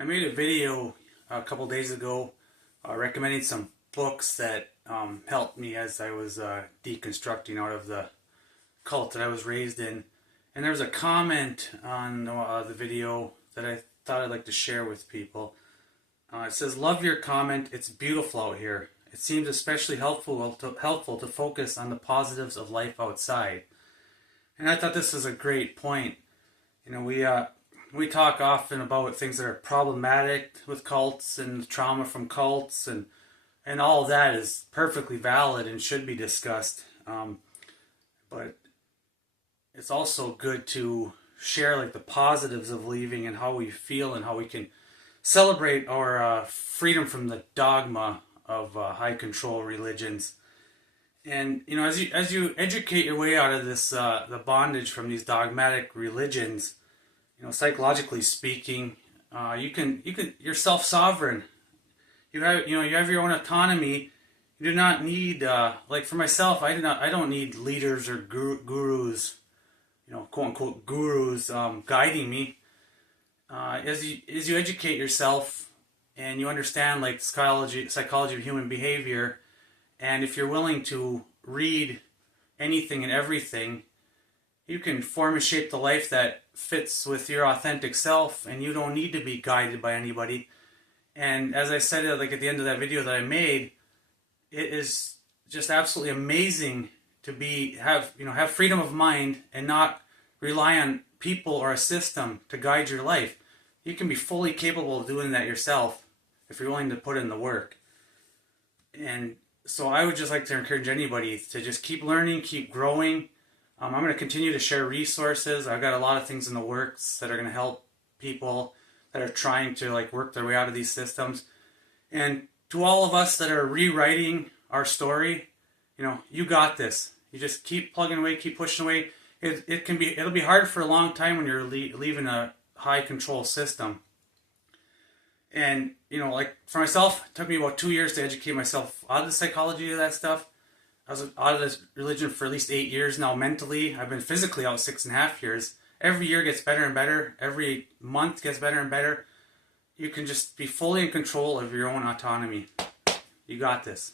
I made a video a couple days ago recommending some books that helped me as I was deconstructing out of the cult that I was raised in. And there was a comment on the video that I thought I'd like to share with people. It says, "Love your comment. It's beautiful out here. It seems especially helpful to focus on the positives of life outside." And I thought this was a great point. You know, we talk often about things that are problematic with cults and trauma from cults, and all of that is perfectly valid and should be discussed. But it's also good to share like the positives of leaving and how we feel and how we can celebrate our freedom from the dogma of high control religions. And you know, as you educate your way out of this the bondage from these dogmatic religions, you know, psychologically speaking, you're self-sovereign. You have your own autonomy. You do not need like for myself, I don't need leaders or gurus, you know, quote unquote gurus guiding me. As you educate yourself and you understand like psychology of human behavior, and if you're willing to read anything and everything, you can form and shape the life that fits with your authentic self, and you don't need to be guided by anybody. And as I said, like at the end of that video that I made, it is just absolutely amazing to have freedom of mind and not rely on people or a system to guide your life. You can be fully capable of doing that yourself if you're willing to put in the work. And so I would just like to encourage anybody to just keep learning, keep growing. I'm going to continue to share resources. I've got a lot of things in the works that are going to help people that are trying to like work their way out of these systems. And to all of us that are rewriting our story, you know, you got this. You just keep plugging away, keep pushing away. It'll be hard for a long time when you're leaving a high control system. And you know, like for myself, it took me about 2 years to educate myself out of the psychology of that stuff. I was out of this religion for at least 8 years now mentally. I've been physically out 6.5 years. Every year gets better and better. Every month gets better and better. You can just be fully in control of your own autonomy. You got this.